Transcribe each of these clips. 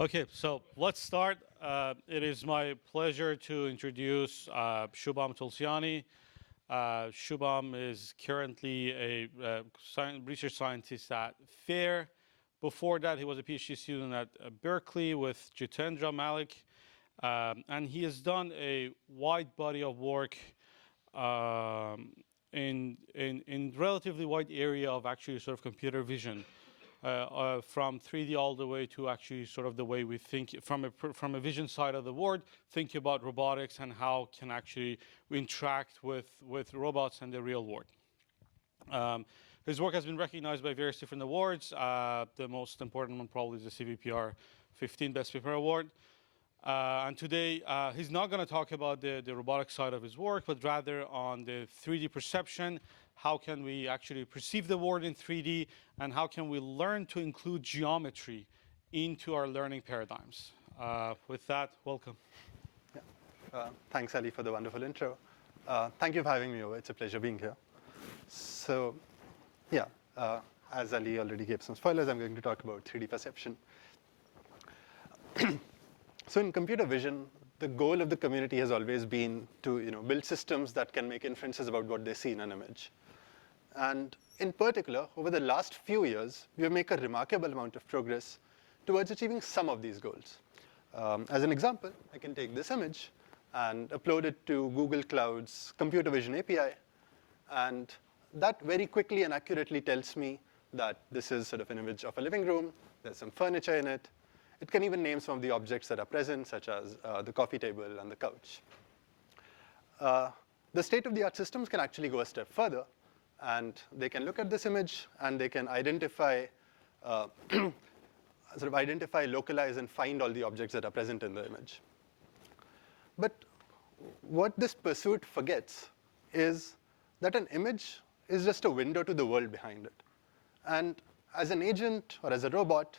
Okay, so let's start. It is my pleasure to introduce Shubham Tulsiani. Shubham is currently a research scientist at FAIR. Before that, he was a PhD student at Berkeley with Jitendra Malik. And he has done a wide body of work in relatively wide area of actually sort of computer vision, from 3D all the way to actually sort of the way we think from a vision side of the word, think about robotics and how can actually we interact with robots and the real world. His work has been recognized by various different awards. The most important one probably is the CVPR 15 Best Paper Award. And today, he's not going to talk about the robotic side of his work, but rather on the 3D perception. How can we actually perceive the world in 3D, and how can we learn to include geometry into our learning paradigms? With that, welcome. Yeah. Thanks, Ali, for the wonderful intro. Thank you for having me over. It's a pleasure being here. So, yeah, as Ali already gave some spoilers, I'm going to talk about 3D perception. So in computer vision, the goal of the community has always been to build systems that can make inferences about what they see in an image. And in particular, over the last few years, we have made a remarkable amount of progress towards achieving some of these goals. As an example, I can take this image and upload it to Google Cloud's computer vision API. And that very quickly and accurately tells me that this is sort of an image of a living room. There's some furniture in it. It can even name some of the objects that are present, such as the coffee table and the couch. The state-of-the-art systems can actually go a step further, and they can look at this image, and they can identify, localize, and find all the objects that are present in the image. But what this pursuit forgets is that an image is just a window to the world behind it. And as an agent or as a robot,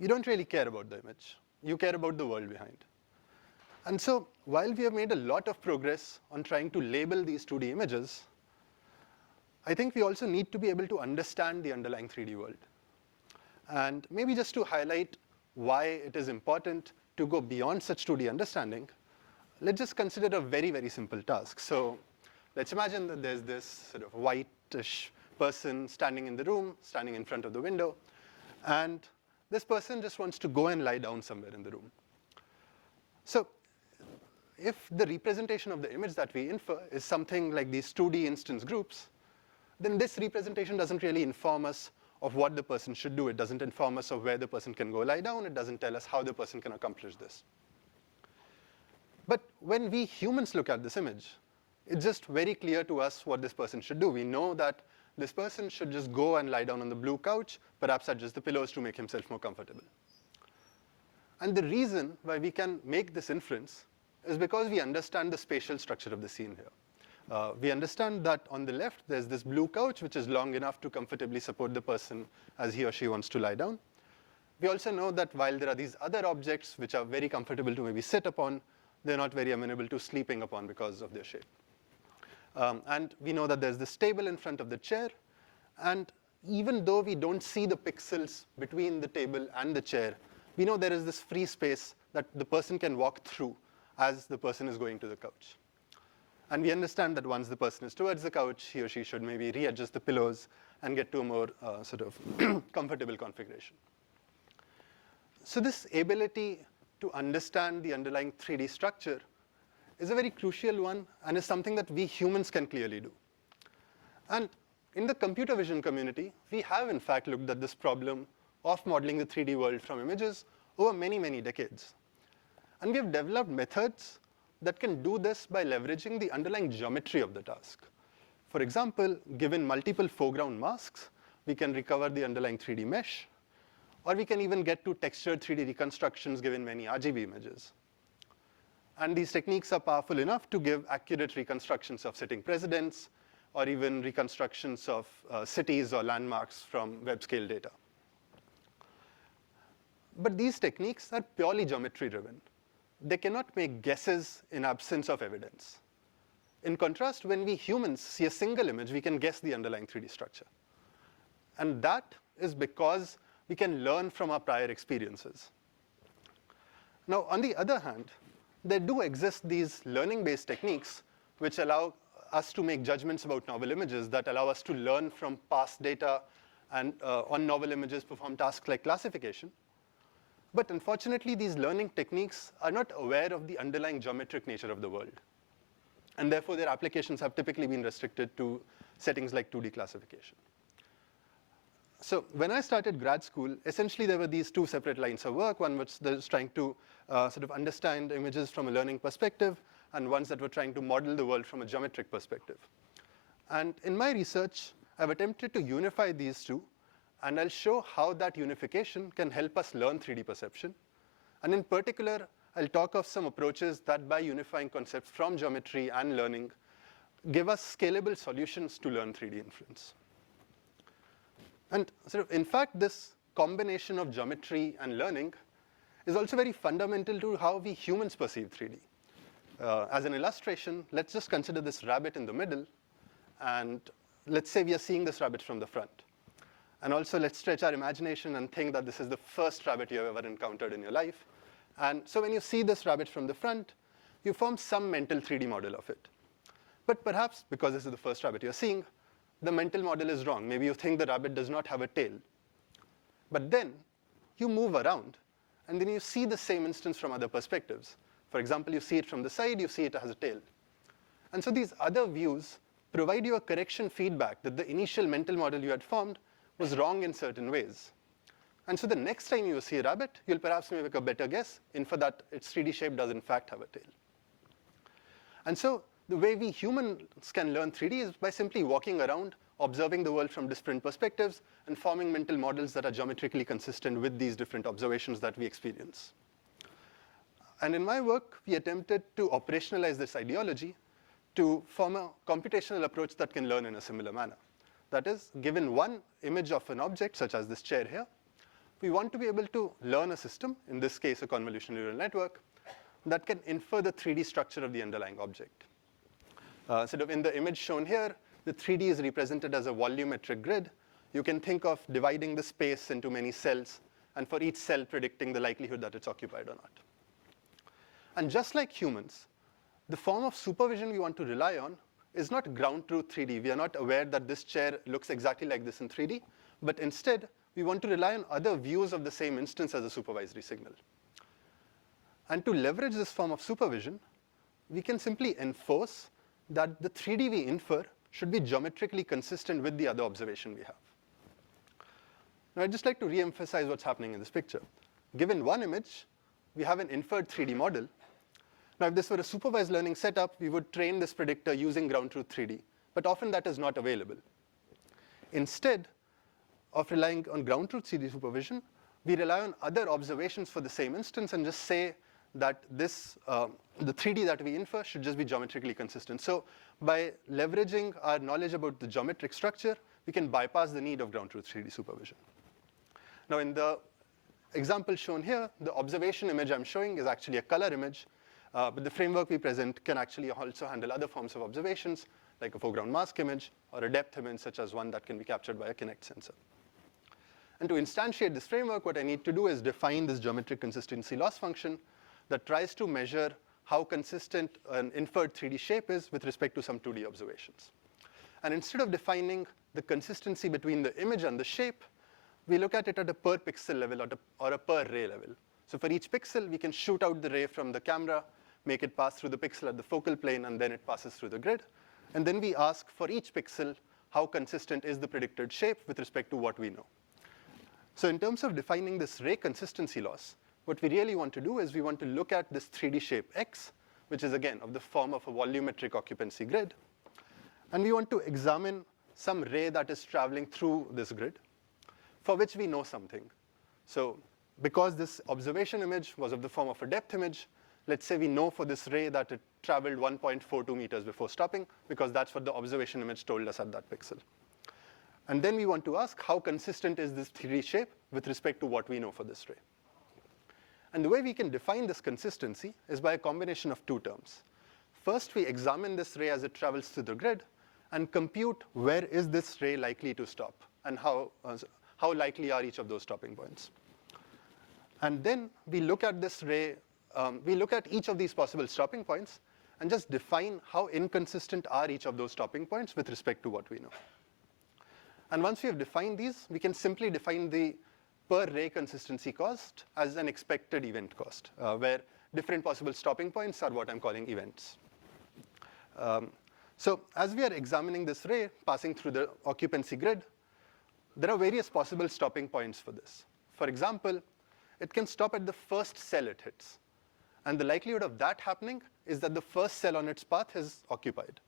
you don't really care about the image. You care about the world behind. And so while we have made a lot of progress on trying to label these 2D images, I think we also need to be able to understand the underlying 3D world. And maybe just to highlight why it is important to go beyond such 2D understanding, let's just consider a very, very simple task. So let's imagine that there's this sort of whitish person standing in the room, standing in front of the window, and this person just wants to go and lie down somewhere in the room. So if the representation of the image that we infer is something like these 2D instance groups, then this representation doesn't really inform us of what the person should do. It doesn't inform us of where the person can go lie down. It doesn't tell us how the person can accomplish this. But when we humans look at this image, it's just very clear to us what this person should do. We know that this person should just go and lie down on the blue couch, perhaps adjust the pillows to make himself more comfortable. And the reason why we can make this inference is because we understand the spatial structure of the scene here. We understand that on the left, there's this blue couch, which is long enough to comfortably support the person as he or she wants to lie down. We also know that while there are these other objects which are very comfortable to maybe sit upon, they're not very amenable to sleeping upon because of their shape. And we know that there's this table in front of the chair. And even though we don't see the pixels between the table and the chair, we know there is this free space that the person can walk through as the person is going to the couch. And we understand that once the person is towards the couch, he or she should maybe readjust the pillows and get to a more sort of comfortable configuration. So this ability to understand the underlying 3D structure is a very crucial one and is something that we humans can clearly do. And in the computer vision community, we have in fact looked at this problem of modeling the 3D world from images over many, many decades. And we have developed methods that can do this by leveraging the underlying geometry of the task. For example, given multiple foreground masks, we can recover the underlying 3D mesh, or we can even get to textured 3D reconstructions given many RGB images. And these techniques are powerful enough to give accurate reconstructions of sitting presidents, or even reconstructions of cities or landmarks from web-scale data. But these techniques are purely geometry-driven. They cannot make guesses in absence of evidence. In contrast, when we humans see a single image, we can guess the underlying 3D structure. And that is because we can learn from our prior experiences. Now, on the other hand, there do exist these learning-based techniques which allow us to make judgments about novel images, that allow us to learn from past data and on novel images perform tasks like classification. But unfortunately, these learning techniques are not aware of the underlying geometric nature of the world. And therefore, their applications have typically been restricted to settings like 2D classification. So when I started grad school, essentially there were these two separate lines of work, one which was trying to sort of understand images from a learning perspective, and ones that were trying to model the world from a geometric perspective. And in my research, I've attempted to unify these two, and I'll show how that unification can help us learn 3D perception. And in particular, I'll talk of some approaches that, by unifying concepts from geometry and learning, give us scalable solutions to learn 3D inference. And sort of, in fact, this combination of geometry and learning is also very fundamental to how we humans perceive 3D. As an illustration, let's just consider this rabbit in the middle, and let's say we are seeing this rabbit from the front. And also, let's stretch our imagination and think that this is the first rabbit you have ever encountered in your life. And so when you see this rabbit from the front, you form some mental 3D model of it. But perhaps, because this is the first rabbit you're seeing, the mental model is wrong. Maybe you think the rabbit does not have a tail. But then you move around, and then you see the same instance from other perspectives. For example, you see it from the side, you see it has a tail. And so these other views provide you a correction feedback that the initial mental model you had formed was wrong in certain ways. And so the next time you see a rabbit, you'll perhaps make a better guess, infer that its 3D shape does in fact have a tail. And so the way we humans can learn 3D is by simply walking around, observing the world from different perspectives, and forming mental models that are geometrically consistent with these different observations that we experience. And in my work, we attempted to operationalize this ideology to form a computational approach that can learn in a similar manner. That is, given one image of an object, such as this chair here, we want to be able to learn a system, in this case a convolutional neural network, that can infer the 3D structure of the underlying object. Sort of in the image shown here, the 3D is represented as a volumetric grid. You can think of dividing the space into many cells, and for each cell predicting the likelihood that it's occupied or not. And just like humans, the form of supervision we want to rely on is not ground truth 3D. We are not aware that this chair looks exactly like this in 3D, but instead, we want to rely on other views of the same instance as a supervisory signal. And to leverage this form of supervision, we can simply enforce that the 3D we infer should be geometrically consistent with the other observation we have. Now, I'd just like to re-emphasize what's happening in this picture. Given one image, we have an inferred 3D model. Now, if this were a supervised learning setup, we would train this predictor using ground truth 3D, but often that is not available. Instead of relying on ground truth 3D supervision, we rely on other observations for the same instance and just say that this, the 3D that we infer should just be geometrically consistent. So by leveraging our knowledge about the geometric structure, we can bypass the need of ground truth 3D supervision. Now, in the example shown here, the observation image I'm showing is actually a color image, but the framework we present can actually also handle other forms of observations, like a foreground mask image or a depth image, such as one that can be captured by a Kinect sensor. And to instantiate this framework, what I need to do is define this geometric consistency loss function that tries to measure how consistent an inferred 3D shape is with respect to some 2D observations. And instead of defining the consistency between the image and the shape, we look at it at a per pixel level or a per ray level. So for each pixel, we can shoot out the ray from the camera, make it pass through the pixel at the focal plane, and then it passes through the grid. And then we ask for each pixel, how consistent is the predicted shape with respect to what we know. So in terms of defining this ray consistency loss, what we really want to do is we want to look at this 3D shape X, which is, again, of the form of a volumetric occupancy grid. And we want to examine some ray that is traveling through this grid, for which we know something. So because this observation image was of the form of a depth image, let's say we know for this ray that it traveled 1.42 meters before stopping, because that's what the observation image told us at that pixel. And then we want to ask, how consistent is this 3D shape with respect to what we know for this ray? And the way we can define this consistency is by a combination of two terms. First, we examine this ray as it travels through the grid and compute where is this ray likely to stop and how likely are each of those stopping points. And then we look at this ray we look at each of these possible stopping points and just define how inconsistent are each of those stopping points with respect to what we know. And once we have defined these, we can simply define the per ray consistency cost as an expected event cost, where different possible stopping points are what I'm calling events. So as we are examining this ray passing through the occupancy grid, there are various possible stopping points for this. For example, it can stop at the first cell it hits. And the likelihood of that happening is that the first cell on its path is occupied.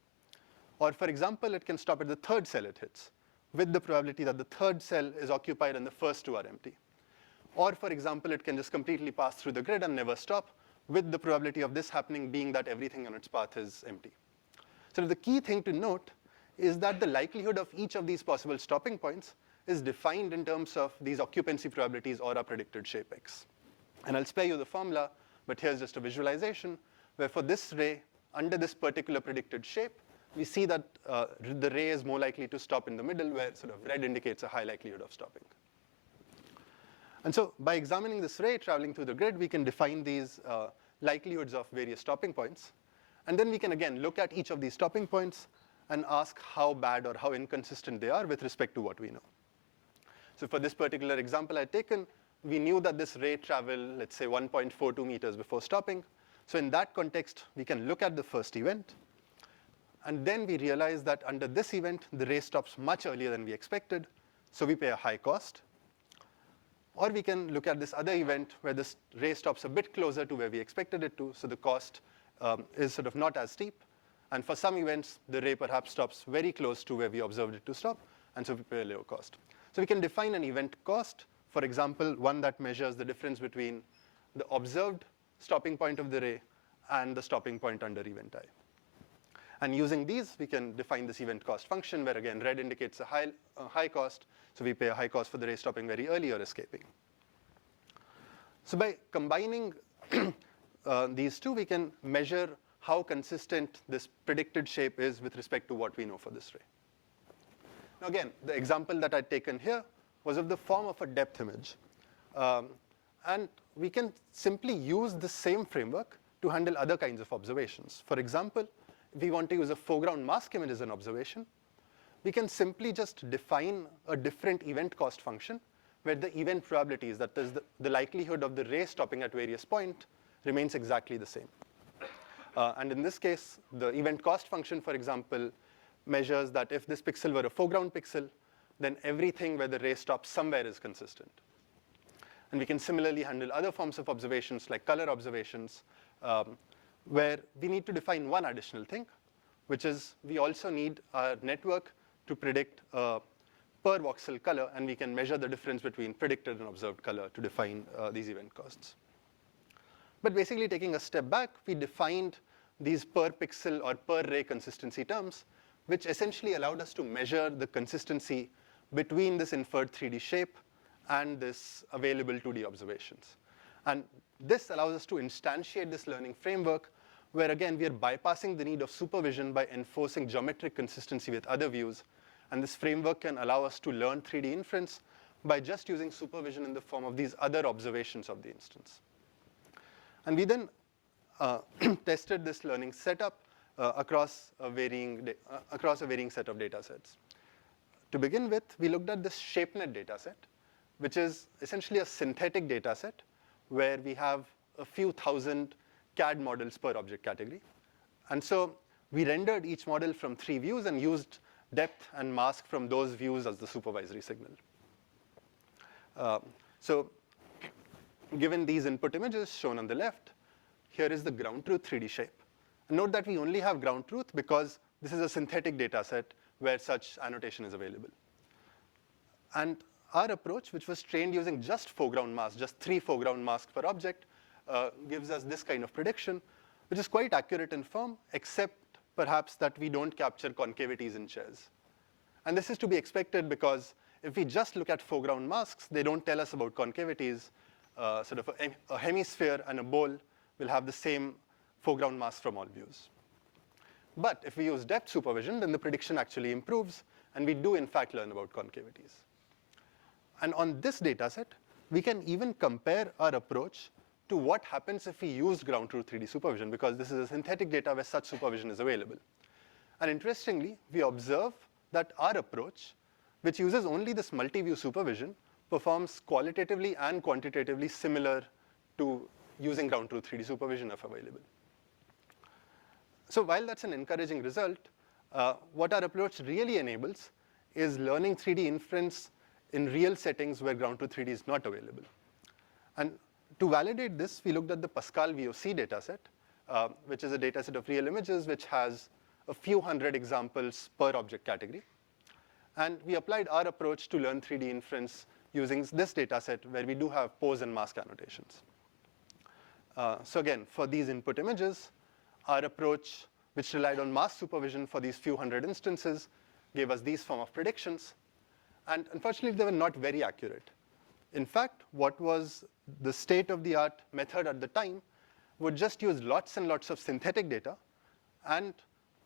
Or for example, it can stop at the third cell it hits, with the probability that the third cell is occupied and the first two are empty. Or for example, it can just completely pass through the grid and never stop, with the probability of this happening being that everything on its path is empty. So the key thing to note is that the likelihood of each of these possible stopping points is defined in terms of these occupancy probabilities or a predicted shape X. And I'll spare you the formula, but here's just a visualization, where for this ray, under this particular predicted shape, we see that the ray is more likely to stop in the middle, where sort of red indicates a high likelihood of stopping. And so by examining this ray traveling through the grid, we can define these likelihoods of various stopping points. And then we can, again, look at each of these stopping points and ask how bad or how inconsistent they are with respect to what we know. So for this particular example I'd taken, we knew that this ray traveled, let's say, 1.42 meters before stopping. So in that context, we can look at the first event. And then we realize that under this event, the ray stops much earlier than we expected. So we pay a high cost. Or we can look at this other event where this ray stops a bit closer to where we expected it to. So the cost is sort of not as steep. And for some events, the ray perhaps stops very close to where we observed it to stop. And so we pay a low cost. So we can define an event cost, for example, one that measures the difference between the observed stopping point of the ray and the stopping point under event I. And using these, we can define this event cost function, where again, red indicates a high cost. So we pay a high cost for the ray stopping very early or escaping. So by combining these two, we can measure how consistent this predicted shape is with respect to what we know for this ray. Now again, the example that I'd taken here was of the form of a depth image. And we can simply use the same framework to handle other kinds of observations. For example, if we want to use a foreground mask image as an observation, we can simply just define a different event cost function where the event probabilities, that is the likelihood of the ray stopping at various points, remains exactly the same. And in this case, the event cost function, for example, measures that if this pixel were a foreground pixel, then everything where the ray stops somewhere is consistent. And we can similarly handle other forms of observations like color observations, where we need to define one additional thing, which is we also need our network to predict per voxel color, and we can measure the difference between predicted and observed color to define these event costs. But basically, taking a step back, we defined these per pixel or per ray consistency terms, which essentially allowed us to measure the consistency between this inferred 3D shape and this available 2D observations. And this allows us to instantiate this learning framework where, again, we are bypassing the need of supervision by enforcing geometric consistency with other views. And this framework can allow us to learn 3D inference by just using supervision in the form of these other observations of the instance. And we then tested this learning setup across a varying set of data sets. To begin with, we looked at this ShapeNet dataset, which is essentially a synthetic dataset where we have a few thousand CAD models per object category. And so we rendered each model from 3 views and used depth and mask from those views as the supervisory signal. So given these input images shown on the left, here is the ground truth 3D shape. And note that we only have ground truth because this is a synthetic data set where such annotation is available. And our approach, which was trained using just foreground masks, just 3 foreground masks per object, gives us this kind of prediction, which is quite accurate in form, except perhaps that we don't capture concavities in chairs. And this is to be expected because if we just look at foreground masks, they don't tell us about concavities. Sort of a hemisphere and a bowl will have the same foreground mask from all views. But if we use depth supervision, then the prediction actually improves, and we do in fact learn about concavities. And on this data set, we can even compare our approach to what happens if we used ground truth 3D supervision, because this is a synthetic data where such supervision is available. And interestingly, we observe that our approach, which uses only this multi-view supervision, performs qualitatively and quantitatively similar to using ground truth 3D supervision if available. So while that's an encouraging result, what our approach really enables is learning 3D inference in real settings where ground truth 3D is not available. And to validate this, we looked at the Pascal VOC dataset, which is a dataset of real images which has a few hundred examples per object category. And we applied our approach to learn 3D inference using this dataset where we do have pose and mask annotations. So again, for these input images, our approach, which relied on mask supervision for these few hundred instances, gave us these form of predictions. And unfortunately, they were not very accurate. In fact, what was the state-of-the-art method at the time would just use lots and lots of synthetic data and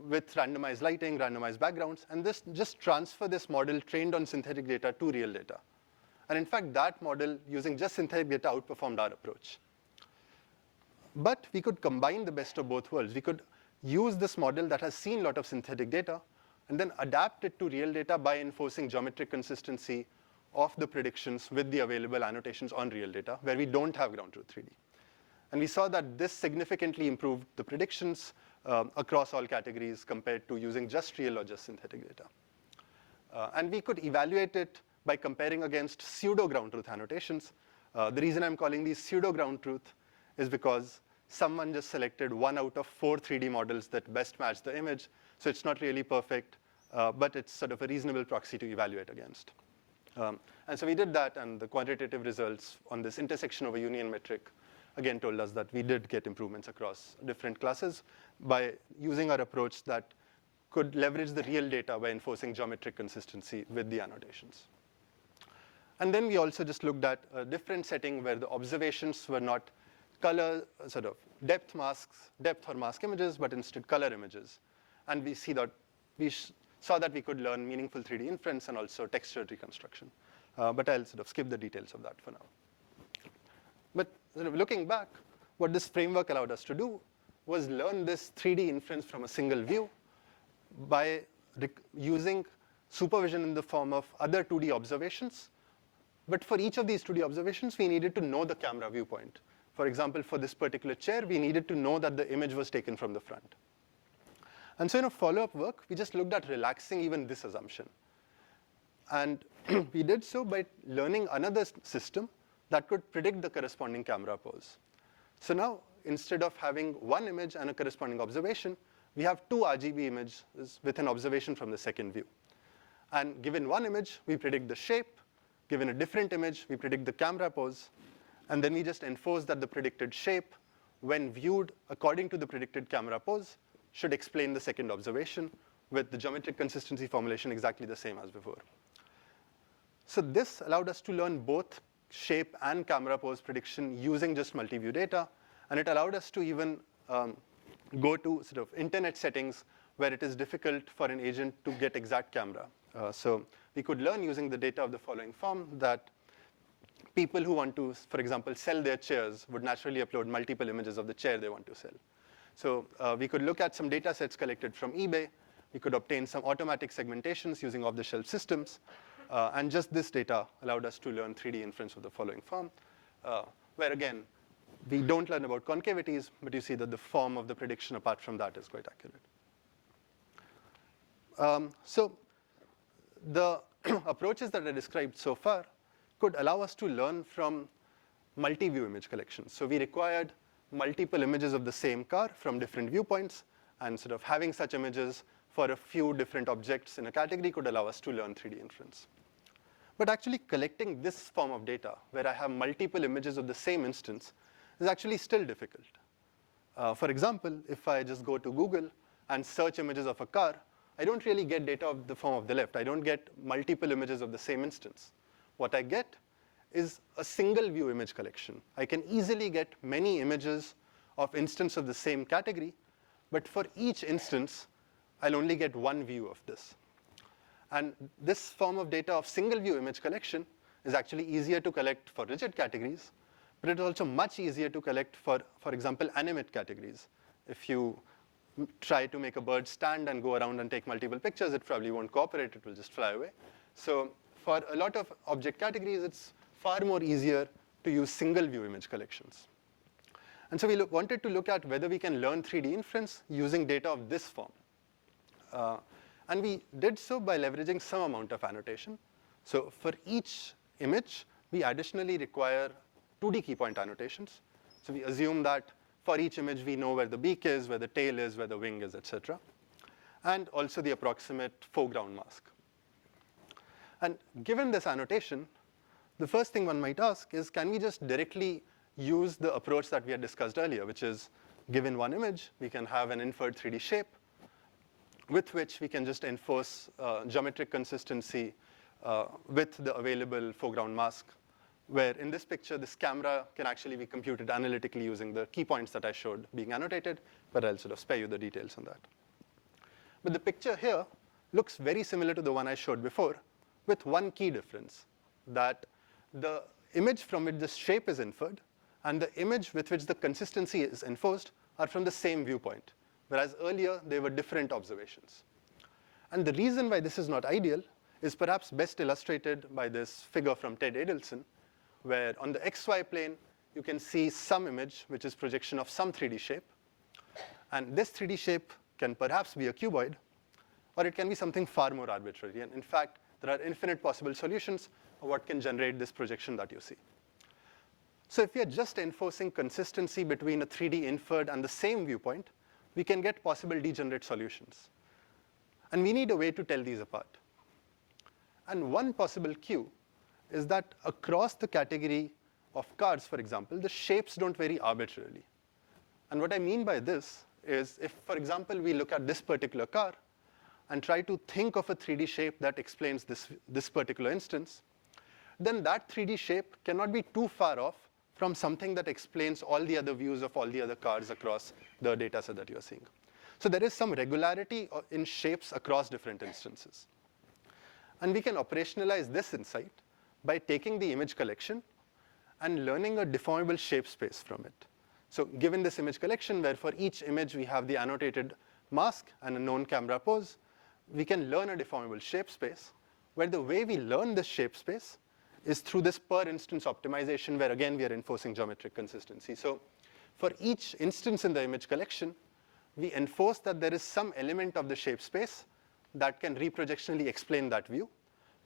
with randomized lighting, randomized backgrounds, and this just transfer this model trained on synthetic data to real data. And in fact, that model using just synthetic data outperformed our approach. But we could combine the best of both worlds. We could use this model that has seen a lot of synthetic data and then adapt it to real data by enforcing geometric consistency of the predictions with the available annotations on real data where we don't have ground truth 3D. And we saw that this significantly improved the predictions across all categories compared to using just real or just synthetic data. And we could evaluate it by comparing against pseudo ground truth annotations. The reason I'm calling these pseudo ground truth is because someone just selected 1 out of 4 3D models that best match the image. So it's not really perfect, but it's sort of a reasonable proxy to evaluate against. And so we did that, and the quantitative results on this intersection over union metric again told us that we did get improvements across different classes by using our approach that could leverage the real data by enforcing geometric consistency with the annotations. And then we also just looked at a different setting where the observations were not color, sort of depth or mask images, but instead color images. And we see that we saw that we could learn meaningful 3D inference and also textured reconstruction. But I'll sort of skip the details of that for now. But sort of looking back, what this framework allowed us to do was learn this 3D inference from a single view by using supervision in the form of other 2D observations. But for each of these 2D observations, we needed to know the camera viewpoint. For example, for this particular chair, we needed to know that the image was taken from the front. And so in a follow-up work, we just looked at relaxing even this assumption. And we did so by learning another system that could predict the corresponding camera pose. So now, instead of having one image and a corresponding observation, we have 2 RGB images with an observation from the second view. And given one image, we predict the shape. Given a different image, we predict the camera pose. And then we just enforce that the predicted shape, when viewed according to the predicted camera pose, should explain the second observation with the geometric consistency formulation exactly the same as before. So this allowed us to learn both shape and camera pose prediction using just multi-view data. And it allowed us to even go to sort of internet settings where it is difficult for an agent to get exact camera. So we could learn using the data of the following form that people who want to, for example, sell their chairs would naturally upload multiple images of the chair they want to sell. So we could look at some data sets collected from eBay. We could obtain some automatic segmentations using off-the-shelf systems. And just this data allowed us to learn 3D inference of the following form, where again, we don't learn about concavities, but you see that the form of the prediction apart from that is quite accurate. So the approaches that I described so far could allow us to learn from multi-view image collections. So we required multiple images of the same car from different viewpoints, and sort of having such images for a few different objects in a category could allow us to learn 3D inference. But actually collecting this form of data, where I have multiple images of the same instance, is actually still difficult. For example, if I just go to Google and search images of a car, I don't really get data of the form of the left. I don't get multiple images of the same instance. What I get is a single view image collection. I can easily get many images of instance of the same category, but for each instance, I'll only get one view of this. And this form of data of single view image collection is actually easier to collect for rigid categories, But it's also much easier to collect, for example, animate categories. If you try to make a bird stand and go around and take multiple pictures, it probably won't cooperate, it will just fly away. So for a lot of object categories, it's far more easier to use single view image collections. And so we wanted to look at whether we can learn 3D inference using data of this form. And we did so by leveraging some amount of annotation. So for each image, we additionally require 2D key point annotations. So we assume that for each image, we know where the beak is, where the tail is, where the wing is, etc. And also the approximate foreground mask. And given this annotation, the first thing one might ask is, can we just directly use the approach that we had discussed earlier, which is given one image, we can have an inferred 3D shape with which we can just enforce geometric consistency with the available foreground mask, where in this picture, this camera can actually be computed analytically using the key points that I showed being annotated, but I'll sort of spare you the details on that. But the picture here looks very similar to the one I showed before, with one key difference, that the image from which the shape is inferred and the image with which the consistency is enforced are from the same viewpoint, whereas earlier they were different observations. And the reason why this is not ideal is perhaps best illustrated by this figure from Ted Adelson, where on the XY plane, you can see some image, which is projection of some 3D shape. And this 3D shape can perhaps be a cuboid, or it can be something far more arbitrary. And in fact, there are infinite possible solutions of what can generate this projection that you see. So if we are just enforcing consistency between a 3D inferred and the same viewpoint, we can get possible degenerate solutions. And we need a way to tell these apart. And one possible cue is that across the category of cars, for example, the shapes don't vary arbitrarily. And what I mean by this is if, for example, we look at this particular car and try to think of a 3D shape that explains this particular instance, then that 3D shape cannot be too far off from something that explains all the other views of all the other cars across the data set that you're seeing. So there is some regularity in shapes across different instances. And we can operationalize this insight by taking the image collection and learning a deformable shape space from it. So given this image collection, where for each image we have the annotated mask and a known camera pose, we can learn a deformable shape space, where the way we learn this shape space is through this per instance optimization, where again we are enforcing geometric consistency. So for each instance in the image collection, we enforce that there is some element of the shape space that can reprojectionally explain that view.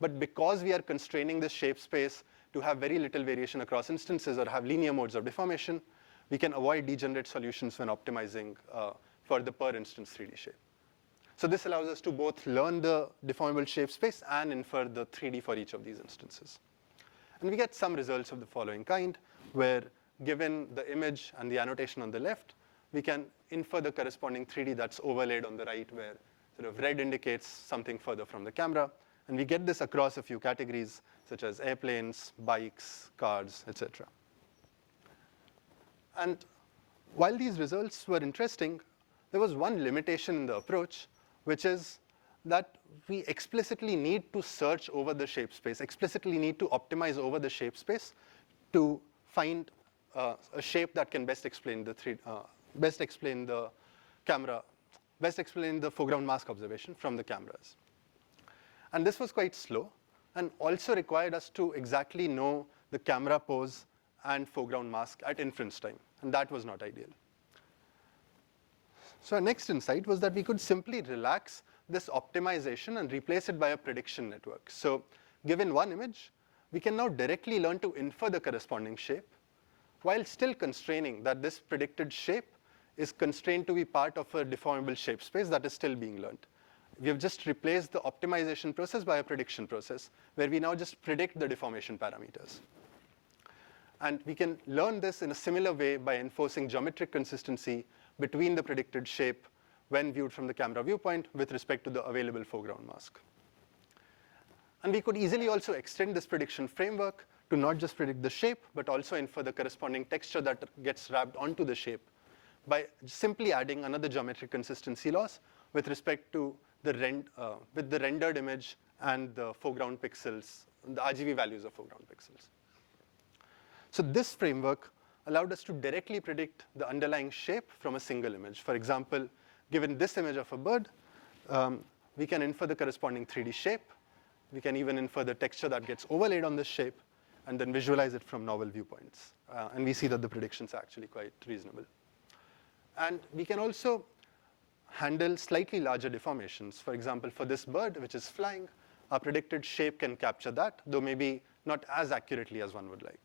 But because we are constraining this shape space to have very little variation across instances or have linear modes of deformation, we can avoid degenerate solutions when optimizing for the per instance 3D shape. So this allows us to both learn the deformable shape space and infer the 3D for each of these instances. And we get some results of the following kind, where given the image and the annotation on the left, we can infer the corresponding 3D that's overlaid on the right, where sort of red indicates something further from the camera. And we get this across a few categories, such as airplanes, bikes, cars, etc. And while these results were interesting, there was one limitation in the approach, which is that we explicitly need to search over the shape space, explicitly need to optimize over the shape space to find a shape that can best explain the foreground mask observation from the cameras. And this was quite slow, and also required us to exactly know the camera pose and foreground mask at inference time, and that was not ideal. So our next insight was that we could simply relax this optimization and replace it by a prediction network. So given one image, we can now directly learn to infer the corresponding shape, while still constraining that this predicted shape is constrained to be part of a deformable shape space that is still being learned. We have just replaced the optimization process by a prediction process, where we now just predict the deformation parameters. And we can learn this in a similar way by enforcing geometric consistency between the predicted shape when viewed from the camera viewpoint with respect to the available foreground mask. And we could easily also extend this prediction framework to not just predict the shape, but also infer the corresponding texture that gets wrapped onto the shape by simply adding another geometric consistency loss with respect to with the rendered image and the foreground pixels, the RGB values of foreground pixels. So this framework allowed us to directly predict the underlying shape from a single image. For example, given this image of a bird, we can infer the corresponding 3D shape. We can even infer the texture that gets overlaid on this shape, and then visualize it from novel viewpoints. And we see that the predictions are actually quite reasonable. And we can also handle slightly larger deformations. For example, for this bird, which is flying, our predicted shape can capture that, though maybe not as accurately as one would like.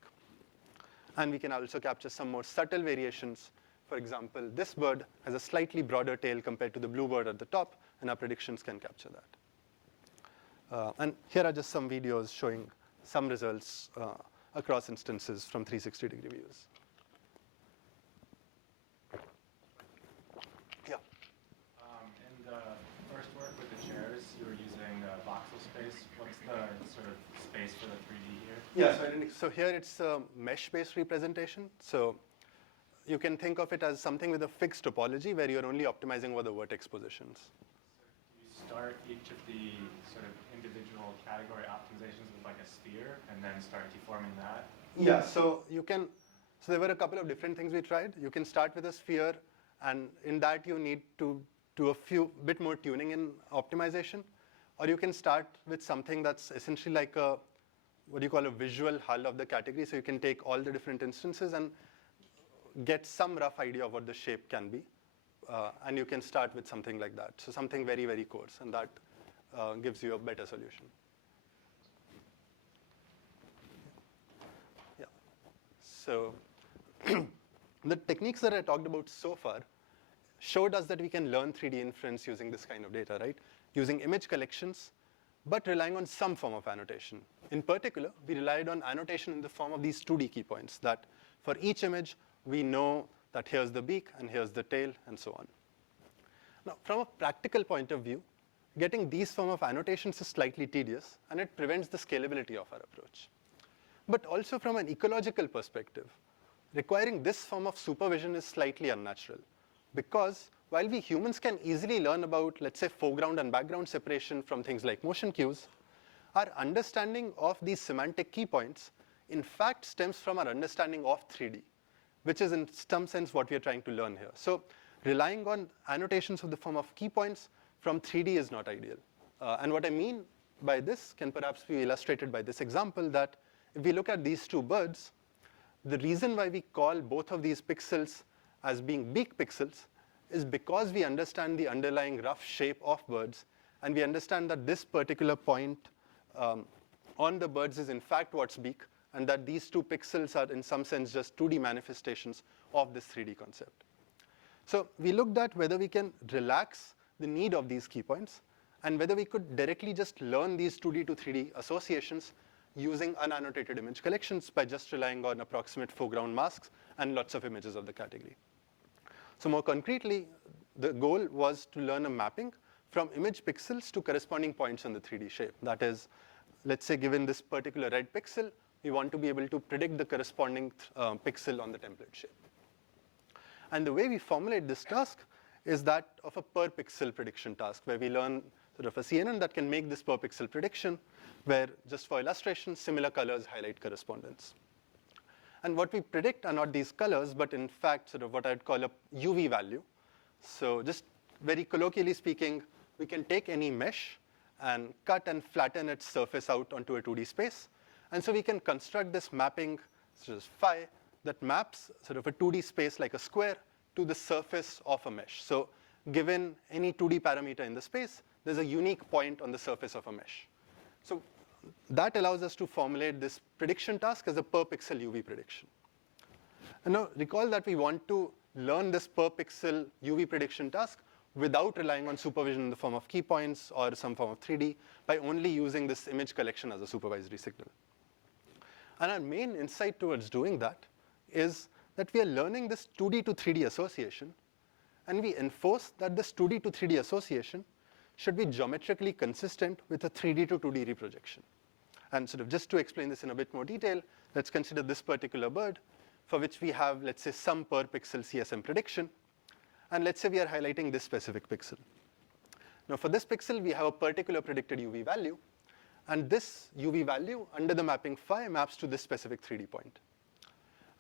And we can also capture some more subtle variations. For example, this bird has a slightly broader tail compared to the blue bird at the top, and our predictions can capture that. And here are just some videos showing some results across instances from 360-degree views. Yeah. In the first work with the chairs, you were using voxel space. What's the sort of space for the 3D here? Yeah, so here it's a mesh-based representation. So you can think of it as something with a fixed topology where you're only optimizing over the vertex positions. So you start each of the sort of individual category optimizations with like a sphere and then start deforming that? Yeah, so you can, so there were a couple of different things we tried. You can start with a sphere, and in that you need to do a bit more tuning in optimization. Or you can start with something that's essentially like a, what do you call a visual hull of the category. So you can take all the different instances and get some rough idea of what the shape can be. And you can start with something like that. So something very, very coarse, and that gives you a better solution. Yeah. So the techniques that I talked about so far showed us that we can learn 3D inference using this kind of data, right? Using image collections, but relying on some form of annotation. In particular, we relied on annotation in the form of these 2D key points, that for each image, we know that here's the beak, and here's the tail, and so on. Now, from a practical point of view, getting these form of annotations is slightly tedious, and it prevents the scalability of our approach. But also from an ecological perspective, requiring this form of supervision is slightly unnatural, because while we humans can easily learn about, let's say, foreground and background separation from things like motion cues, our understanding of these semantic key points, in fact, stems from our understanding of 3D, which is in some sense what we are trying to learn here. So relying on annotations of the form of key points from 3D is not ideal. And what I mean by this can perhaps be illustrated by this example, that if we look at these two birds, the reason why we call both of these pixels as being beak pixels is because we understand the underlying rough shape of birds, and we understand that this particular point on the birds is in fact what's beak, and that these two pixels are in some sense just 2D manifestations of this 3D concept. So we looked at whether we can relax the need of these key points, and whether we could directly just learn these 2D to 3D associations using unannotated image collections by just relying on approximate foreground masks and lots of images of the category. So more concretely, the goal was to learn a mapping from image pixels to corresponding points on the 3D shape. That is, let's say given this particular red pixel, we want to be able to predict the corresponding pixel on the template shape. And the way we formulate this task is that of a per pixel prediction task, where we learn sort of a CNN that can make this per pixel prediction, where just for illustration, similar colors highlight correspondence. And what we predict are not these colors, but in fact sort of what I'd call a UV value. So just very colloquially speaking, we can take any mesh and cut and flatten its surface out onto a 2D space. And so we can construct this mapping, such as phi, that maps sort of a 2D space like a square to the surface of a mesh. So given any 2D parameter in the space, there's a unique point on the surface of a mesh. So that allows us to formulate this prediction task as a per pixel UV prediction. And now recall that we want to learn this per pixel UV prediction task without relying on supervision in the form of key points or some form of 3D, by only using this image collection as a supervisory signal. And our main insight towards doing that is that we are learning this 2D to 3D association, and we enforce that this 2D to 3D association should be geometrically consistent with a 3D to 2D reprojection. And sort of just to explain this in a bit more detail, let's consider this particular bird, for which we have, let's say, some per pixel CSM prediction. And let's say we are highlighting this specific pixel. Now for this pixel, we have a particular predicted UV value. And this UV value under the mapping phi maps to this specific 3D point.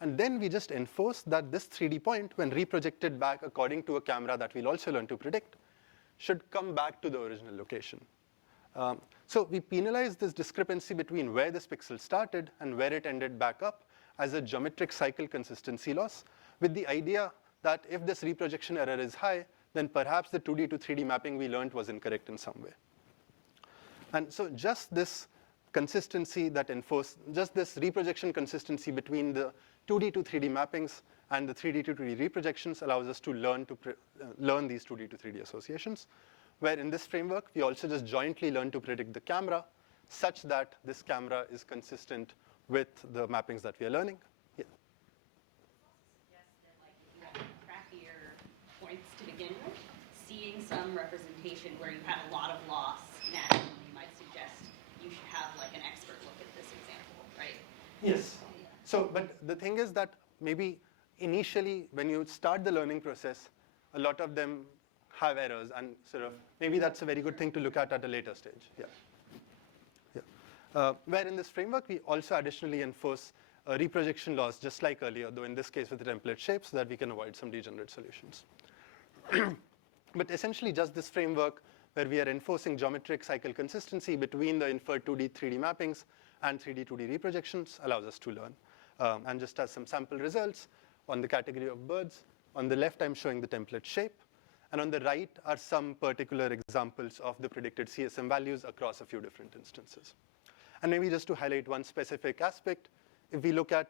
And then we just enforce that this 3D point, when reprojected back according to a camera that we'll also learn to predict, should come back to the original location. So we penalize this discrepancy between where this pixel started and where it ended back up as a geometric cycle consistency loss, with the idea that if this reprojection error is high, then perhaps the 2D to 3D mapping we learned was incorrect in some way. And so just this consistency that just this reprojection consistency between the 2D to 3D mappings and the 3D to 2D reprojections allows us to learn these 2D to 3D associations, where in this framework, we also just jointly learn to predict the camera such that this camera is consistent with the mappings that we are learning. Yeah. Suggests that, like, if you have crappier points to begin with, seeing some representation where you had a lot of loss naturally might suggest you should have like an expert look at this example, right? Yes. So, but the thing is that maybe initially when you start the learning process, a lot of them have errors, and sort of maybe that's a very good thing to look at a later stage. Yeah. Yeah. Where in this framework, we also additionally enforce reprojection loss, just like earlier, though in this case with the template shape, so that we can avoid some degenerate solutions. But essentially just this framework where we are enforcing geometric cycle consistency between the inferred 2D, 3D mappings and 3D, 2D reprojections allows us to learn. And just as some sample results on the category of birds, on the left I'm showing the template shape, and on the right are some particular examples of the predicted CSM values across a few different instances. And maybe just to highlight one specific aspect, if we look at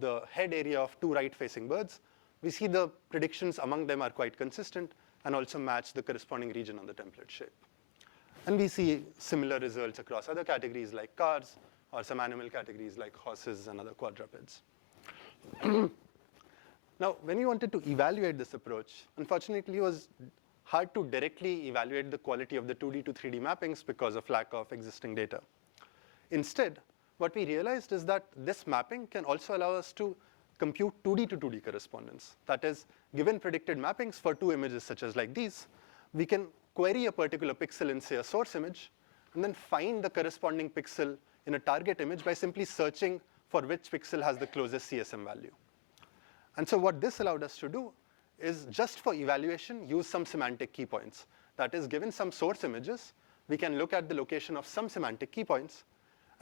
the head area of two right-facing birds, we see the predictions among them are quite consistent and also match the corresponding region on the template shape. And we see similar results across other categories like cars or some animal categories like horses and other quadrupeds. Now, when we wanted to evaluate this approach, unfortunately, it was hard to directly evaluate the quality of the 2D to 3D mappings because of lack of existing data. Instead, what we realized is that this mapping can also allow us to compute 2D to 2D correspondence. That is, given predicted mappings for two images such as like these, we can query a particular pixel in, say, a source image, and then find the corresponding pixel in a target image by simply searching for which pixel has the closest CSM value. And so what this allowed us to do is just for evaluation, use some semantic key points. That is, given some source images, we can look at the location of some semantic key points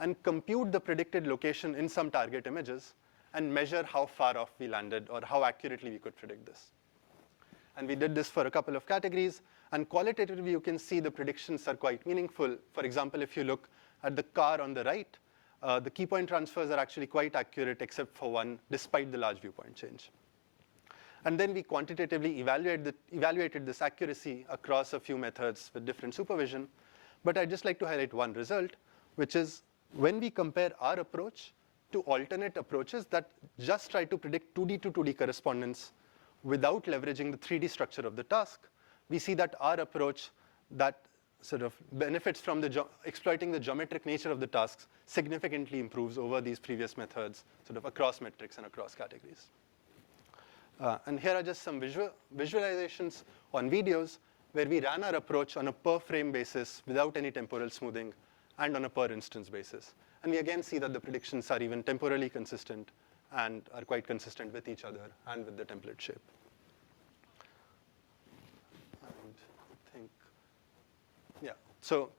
and compute the predicted location in some target images and measure how far off we landed or how accurately we could predict this. And we did this for a couple of categories, and qualitatively you can see the predictions are quite meaningful. For example, if you look at the car on the right, the key point transfers are actually quite accurate except for one, despite the large viewpoint change. And then we quantitatively evaluated this accuracy across a few methods with different supervision. But I'd just like to highlight one result, which is when we compare our approach to alternate approaches that just try to predict 2D to 2D correspondence without leveraging the 3D structure of the task, we see that our approach that sort of benefits from exploiting the geometric nature of the tasks significantly improves over these previous methods, sort of across metrics and across categories. And here are just some visualizations on videos where we ran our approach on a per frame basis without any temporal smoothing and on a per instance basis. And we again see that the predictions are even temporally consistent and are quite consistent with each other and with the template shape. So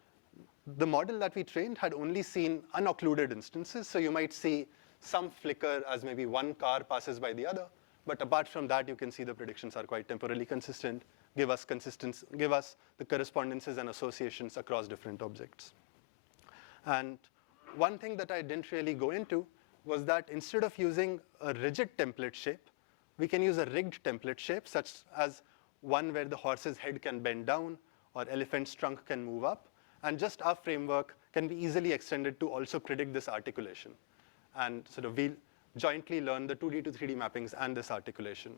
the model that we trained had only seen unoccluded instances. So you might see some flicker as maybe one car passes by the other. But apart from that, you can see the predictions are quite temporally consistent, give us the correspondences and associations across different objects. And one thing that I didn't really go into was that instead of using a rigid template shape, we can use a rigged template shape, such as one where the horse's head can bend down or elephant's trunk can move up. And just our framework can be easily extended to also predict this articulation. And sort of we'll jointly learn the 2D to 3D mappings and this articulation.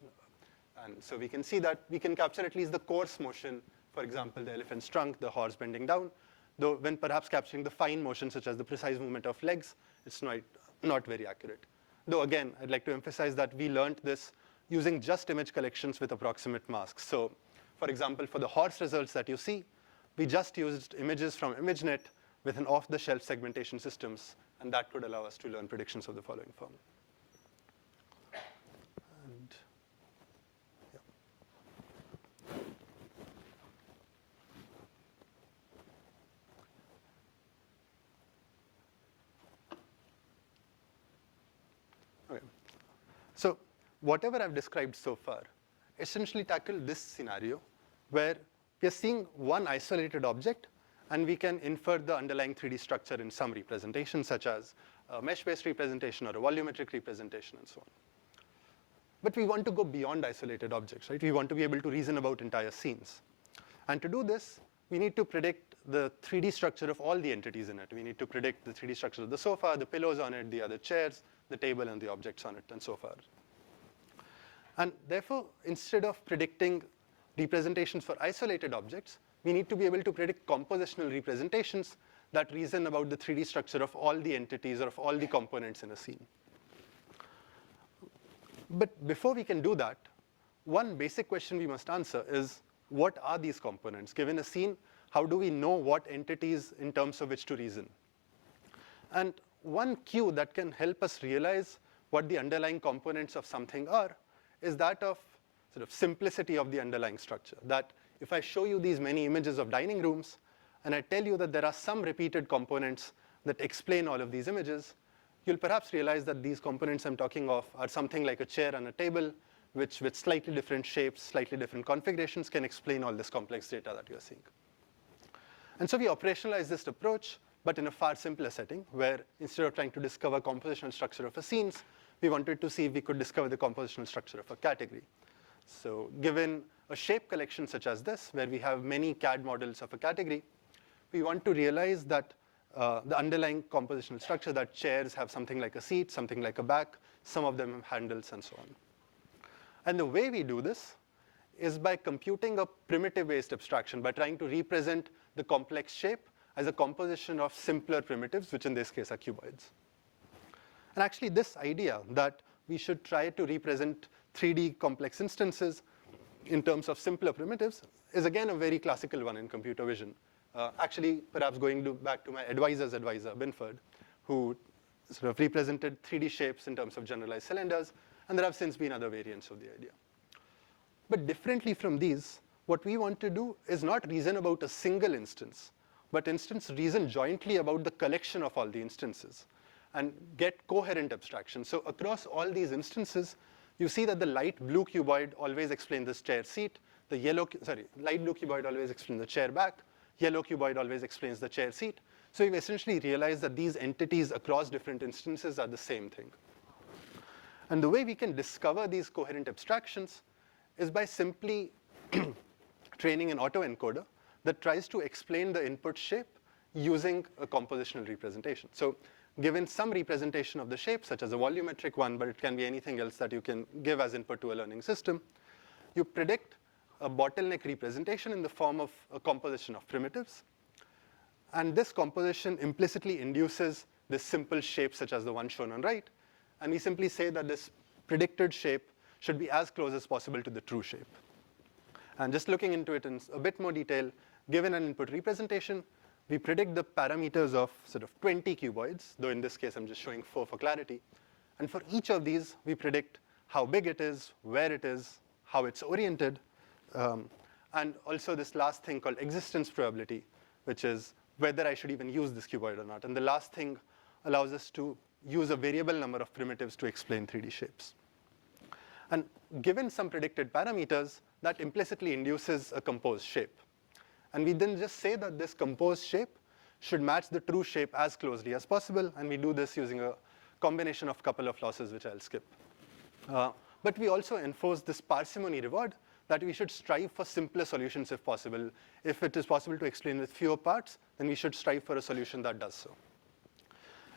And so we can see that we can capture at least the coarse motion, for example, the elephant's trunk, the horse bending down, though when perhaps capturing the fine motion, such as the precise movement of legs, it's not very accurate. Though again, I'd like to emphasize that we learned this using just image collections with approximate masks. So for example, for the horse results that you see, we just used images from ImageNet with an off-the-shelf segmentation systems, and that could allow us to learn predictions of the following form. whatever I've described so far essentially tackle this scenario where we are seeing one isolated object and we can infer the underlying 3D structure in some representation, such as a mesh-based representation or a volumetric representation and so on. But we want to go beyond isolated objects, right? We want to be able to reason about entire scenes. And to do this, we need to predict the 3D structure of all the entities in it. We need to predict the 3D structure of the sofa, the pillows on it, the other chairs, the table and the objects on it, and so forth. And therefore, instead of predicting representations for isolated objects, we need to be able to predict compositional representations that reason about the 3D structure of all the entities or of all the components in a scene. But before we can do that, one basic question we must answer is, what are these components? Given a scene, how do we know what entities in terms of which to reason? And one cue that can help us realize what the underlying components of something are is that of sort of simplicity of the underlying structure. That if I show you these many images of dining rooms, and I tell you that there are some repeated components that explain all of these images, you'll perhaps realize that these components I'm talking of are something like a chair and a table, which with slightly different shapes, slightly different configurations, can explain all this complex data that you're seeing. And so we operationalize this approach, but in a far simpler setting, where instead of trying to discover compositional structure of a scenes, we wanted to see if we could discover the compositional structure of a category. So given a shape collection such as this, where we have many CAD models of a category, we want to realize that the underlying compositional structure, that chairs have something like a seat, something like a back, some of them have handles, and so on. And the way we do this is by computing a primitive-based abstraction, by trying to represent the complex shape as a composition of simpler primitives, which in this case are cuboids. And actually this idea that we should try to represent 3D complex instances in terms of simpler primitives is again a very classical one in computer vision. Actually, perhaps going back to my advisor's advisor, Binford, who sort of represented 3D shapes in terms of generalized cylinders, and there have since been other variants of the idea. But differently from these, what we want to do is not reason about a single instance, but instance reason jointly about the collection of all the instances and get coherent abstraction. So across all these instances, you see that the light blue cuboid always explains this chair seat, the light blue cuboid always explains the chair back, yellow cuboid always explains the chair seat. So we've essentially realized that these entities across different instances are the same thing. And the way we can discover these coherent abstractions is by simply training an autoencoder that tries to explain the input shape using a compositional representation. So given some representation of the shape, such as a volumetric one, but it can be anything else that you can give as input to a learning system, you predict a bottleneck representation in the form of a composition of primitives. And this composition implicitly induces this simple shape, such as the one shown on right. And we simply say that this predicted shape should be as close as possible to the true shape. And just looking into it in a bit more detail, given an input representation, we predict the parameters of sort of 20 cuboids, though in this case I'm just showing 4 for clarity. And for each of these, we predict how big it is, where it is, how it's oriented, and also this last thing called existence probability, which is whether I should even use this cuboid or not. And the last thing allows us to use a variable number of primitives to explain 3D shapes. And given some predicted parameters, that implicitly induces a composed shape. And we then just say that this composed shape should match the true shape as closely as possible, and we do this using a combination of a couple of losses, which I'll skip. But we also enforce this parsimony reward that we should strive for simpler solutions if possible. If it is possible to explain with fewer parts, then we should strive for a solution that does so.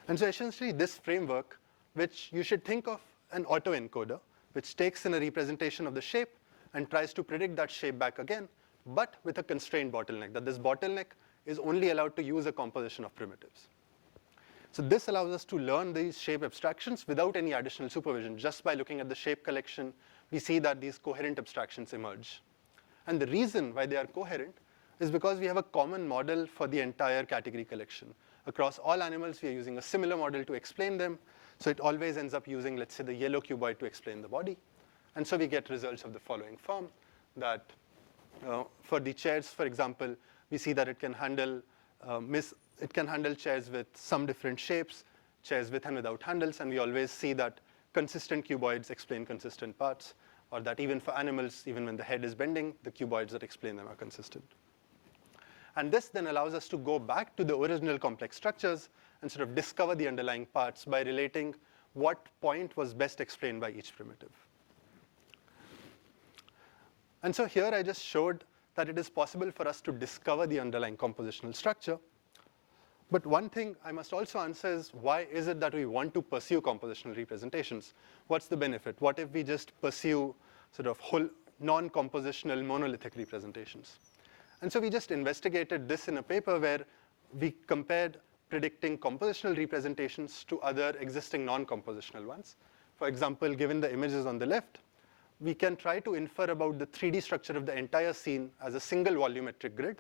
And so essentially this framework, which you should think of an autoencoder, which takes in a representation of the shape and tries to predict that shape back again, but with a constrained bottleneck, that this bottleneck is only allowed to use a composition of primitives. So this allows us to learn these shape abstractions without any additional supervision. Just by looking at the shape collection, we see that these coherent abstractions emerge. And the reason why they are coherent is because we have a common model for the entire category collection. Across all animals, we are using a similar model to explain them. So it always ends up using, let's say, the yellow cuboid to explain the body. And so we get results of the following form, that for the chairs, for example, we see that it can handle chairs with some different shapes, chairs with and without handles, and we always see that consistent cuboids explain consistent parts, or that even for animals, even when the head is bending, the cuboids that explain them are consistent. And this then allows us to go back to the original complex structures and sort of discover the underlying parts by relating what point was best explained by each primitive. And so here I just showed that it is possible for us to discover the underlying compositional structure. But one thing I must also answer is, why is it that we want to pursue compositional representations? What's the benefit? What if we just pursue sort of whole non-compositional monolithic representations? And so we just investigated this in a paper where we compared predicting compositional representations to other existing non-compositional ones. For example, given the images on the left, we can try to infer about the 3D structure of the entire scene as a single volumetric grid.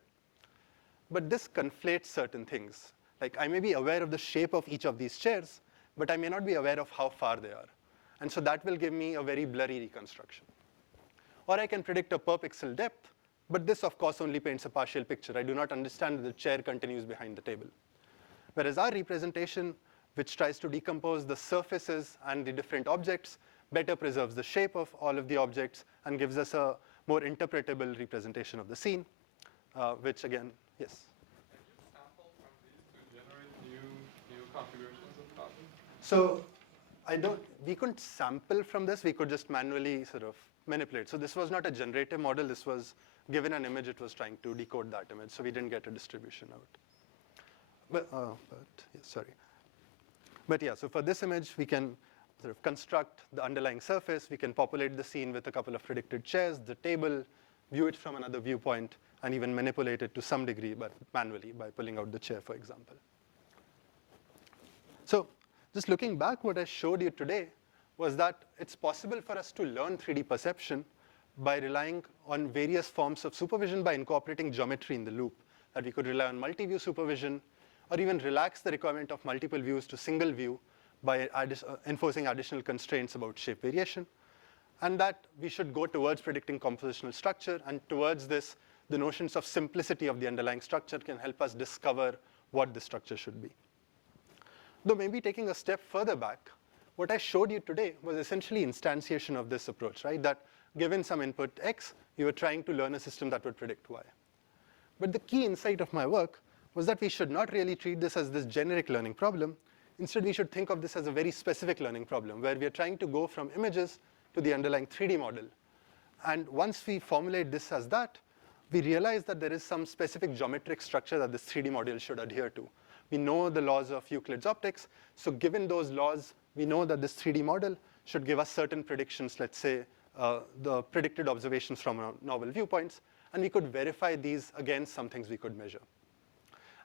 But this conflates certain things. Like, I may be aware of the shape of each of these chairs, but I may not be aware of how far they are. And so that will give me a very blurry reconstruction. Or I can predict a per pixel depth, but this, of course, only paints a partial picture. I do not understand that the chair continues behind the table. Whereas our representation, which tries to decompose the surfaces and the different objects, better preserves the shape of all of the objects and gives us a more interpretable representation of the scene, which again, yes? Can you sample from these to generate new configurations of carbon? So we couldn't sample from this. We could just manually sort of manipulate. So this was not a generative model. This was given an image. It was trying to decode that image. So we didn't get a distribution out. But yeah, sorry. But yeah, so for this image, we can sort of construct the underlying surface. We can populate the scene with a couple of predicted chairs, the table, view it from another viewpoint, and even manipulate it to some degree, but manually by pulling out the chair, for example. So just looking back, what I showed you today was that it's possible for us to learn 3D perception by relying on various forms of supervision by incorporating geometry in the loop. That we could rely on multi-view supervision, or even relax the requirement of multiple views to single view by enforcing additional constraints about shape variation, and that we should go towards predicting compositional structure, and towards this, the notions of simplicity of the underlying structure can help us discover what the structure should be. Though maybe taking a step further back, what I showed you today was essentially instantiation of this approach, right? That given some input X, you were trying to learn a system that would predict Y. But the key insight of my work was that we should not really treat this as this generic learning problem. Instead, we should think of this as a very specific learning problem, where we are trying to go from images to the underlying 3D model. And once we formulate this as that, we realize that there is some specific geometric structure that this 3D model should adhere to. We know the laws of Euclid's optics. So given those laws, we know that this 3D model should give us certain predictions, let's say the predicted observations from novel viewpoints. And we could verify these against some things we could measure.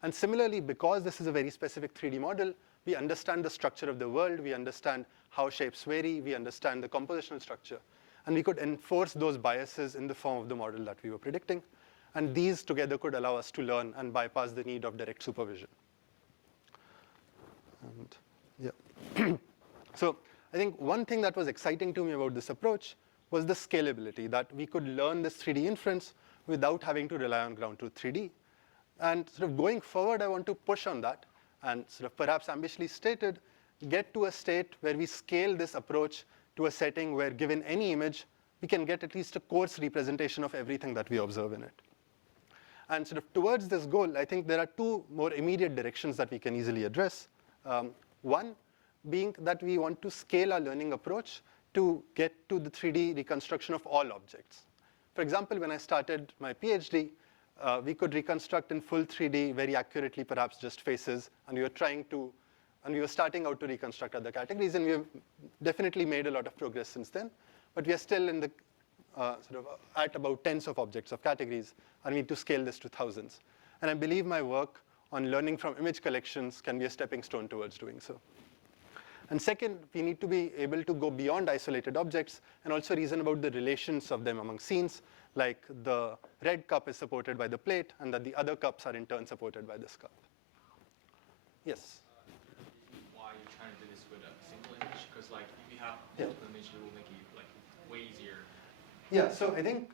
And similarly, because this is a very specific 3D model, we understand the structure of the world, we understand how shapes vary, we understand the compositional structure. And we could enforce those biases in the form of the model that we were predicting. And these together could allow us to learn and bypass the need of direct supervision. And yeah. So I think one thing that was exciting to me about this approach was the scalability, that we could learn this 3D inference without having to rely on ground truth 3D. And sort of going forward, I want to push on that and sort of perhaps ambitiously stated, get to a state where we scale this approach to a setting where given any image, we can get at least a coarse representation of everything that we observe in it. And sort of towards this goal, I think there are two more immediate directions that we can easily address. One being that we want to scale our learning approach to get to the 3D reconstruction of all objects. For example, when I started my PhD, we could reconstruct in full 3D very accurately, perhaps just faces, and we were starting out to reconstruct other categories, and we have definitely made a lot of progress since then. But we are still in the at about tens of objects of categories, and we need to scale this to thousands. And I believe my work on learning from image collections can be a stepping stone towards doing so. And second, we need to be able to go beyond isolated objects and also reason about the relations of them among scenes, like the red cup is supported by the plate, and that the other cups are in turn supported by this cup. Yes? Why you're trying to do this with a single image? Because like if you have multiple images, it will make it like way easier. Yeah, so I think,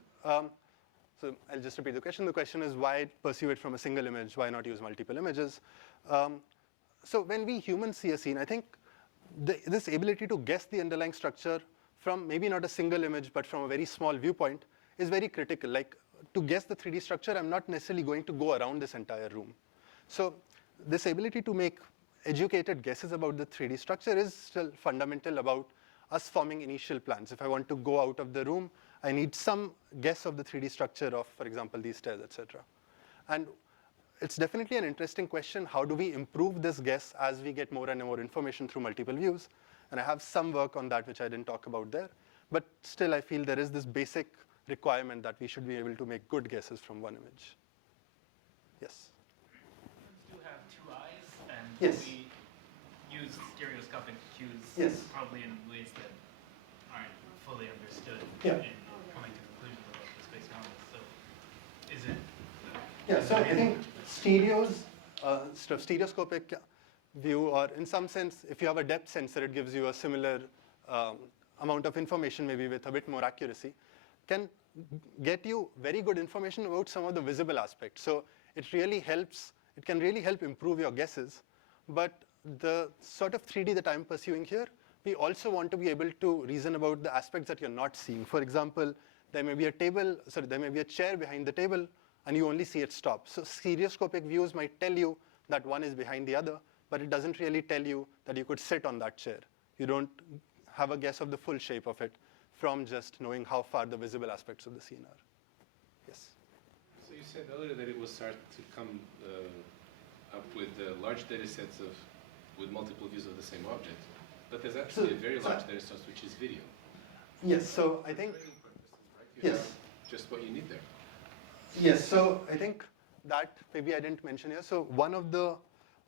so I'll just repeat the question. The question is why pursue it from a single image? Why not use multiple images? So when we humans see a scene, I think this ability to guess the underlying structure from maybe not a single image, but from a very small viewpoint is very critical. Like, to guess the 3D structure, I'm not necessarily going to go around this entire room. So this ability to make educated guesses about the 3D structure is still fundamental about us forming initial plans. If I want to go out of the room, I need some guess of the 3D structure of, for example, these stairs, etc. And it's definitely an interesting question. How do we improve this guess as we get more and more information through multiple views? And I have some work on that, which I didn't talk about there. But still, I feel there is this basic requirement that we should be able to make good guesses from one image. Yes? Humans do have two eyes, and Yes. we use stereoscopic cues Yes. probably in ways that aren't fully understood Yeah. in coming to conclusions about the space models. So is it... Yeah, so I think sort of stereoscopic view, or in some sense, if you have a depth sensor, it gives you a similar amount of information, maybe with a bit more accuracy, can get you very good information about some of the visible aspects. So it really helps, it can really help improve your guesses. But the sort of 3D that I'm pursuing here, we also want to be able to reason about the aspects that you're not seeing. For example, there may be a chair behind the table, and you only see it stop. So stereoscopic views might tell you that one is behind the other, but it doesn't really tell you that you could sit on that chair. You don't have a guess of the full shape of it from just knowing how far the visible aspects of the scene are. Yes? So you said earlier that it will start to come up with large data sets with multiple views of the same object. But there's actually a very large data set which is video. Yes, so I think, Training purposes, right? You yes. have just what you need there. Yes, so I think that maybe I didn't mention here. So one of the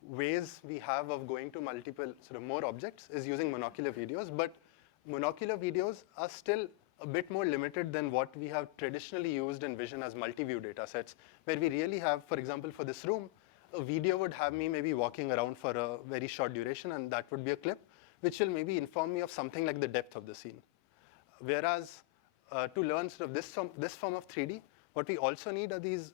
ways we have of going to multiple sort of more objects is using monocular videos, but monocular videos are still a bit more limited than what we have traditionally used in vision as multi-view data sets, where we really have, for example, for this room, a video would have me maybe walking around for a very short duration, and that would be a clip, which will maybe inform me of something like the depth of the scene. Whereas to learn sort of this form of 3D, what we also need are these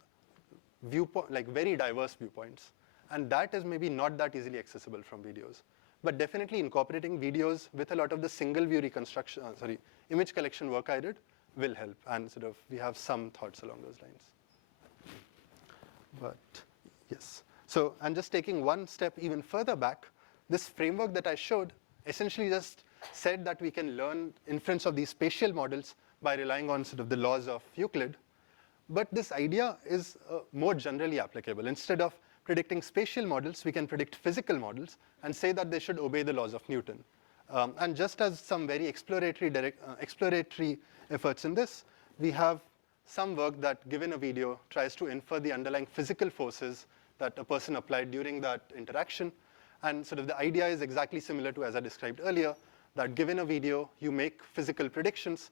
very diverse viewpoints. And that is maybe not that easily accessible from videos. But definitely incorporating videos with a lot of the single view reconstruction, image collection work I did will help. And sort of we have some thoughts along those lines. But yes. So I'm just taking one step even further back. This framework that I showed essentially just said that we can learn inference of these spatial models by relying on sort of the laws of Euclid. But this idea is more generally applicable. Instead of predicting spatial models, we can predict physical models and say that they should obey the laws of Newton. And just as some very exploratory efforts in this, we have some work that, given a video, tries to infer the underlying physical forces that a person applied during that interaction. And sort of the idea is exactly similar to as I described earlier, that given a video, you make physical predictions.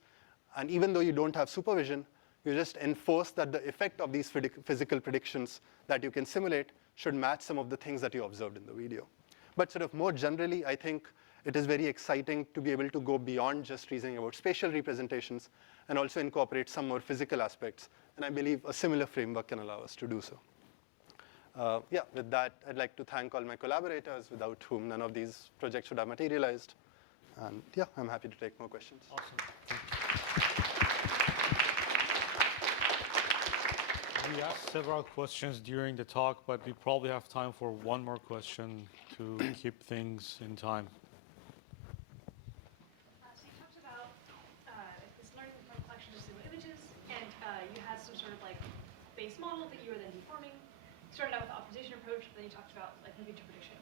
And even though you don't have supervision, you just enforce that the effect of these physical predictions that you can simulate should match some of the things that you observed in the video. But sort of more generally, I think it is very exciting to be able to go beyond just reasoning about spatial representations and also incorporate some more physical aspects. And I believe a similar framework can allow us to do so. With that, I'd like to thank all my collaborators, without whom none of these projects would have materialized. And yeah, I'm happy to take more questions. Awesome. We asked several questions during the talk, but we probably have time for one more question to keep things in time. So you talked about this learning from collection of single images, and you had some sort of like base model that you were then deforming. You started out with the optimization approach, but then you talked about like moving to prediction.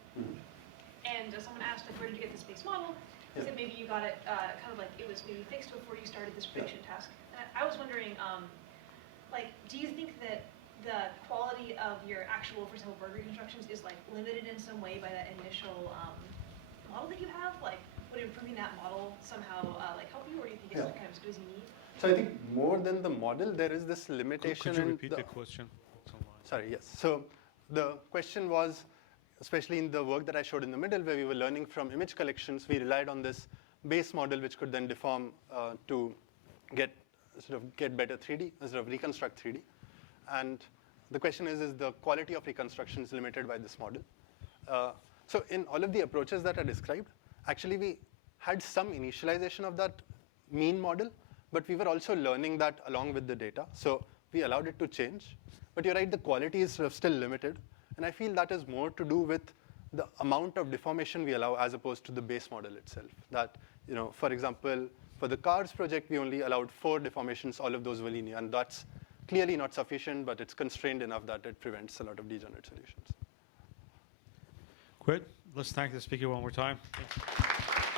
And someone asked, like, where did you get this base model? You said maybe you got it kind of like it was maybe fixed before you started this prediction task. And I was wondering, do you think that the quality of your actual, for example, bird reconstructions is like limited in some way by that initial model that you have? Like, would improving that model somehow help you, or do you think it's kind of as good as you need? So I think more than the model, there is this limitation. Could you repeat the question? Sorry, yes. So the question was, especially in the work that I showed in the middle, where we were learning from image collections, we relied on this base model, which could then deform to get better 3D, reconstruct 3D. And the question is the quality of reconstruction is limited by this model? So in all of the approaches that I described, actually we had some initialization of that mean model, but we were also learning that along with the data. So we allowed it to change. But you're right, the quality is sort of still limited. And I feel that is more to do with the amount of deformation we allow as opposed to the base model itself. That, for example, for the cars project, we only allowed 4 deformations, all of those were linear. And that's clearly not sufficient, but it's constrained enough that it prevents a lot of degenerate solutions. Great. Let's thank the speaker one more time. Thanks.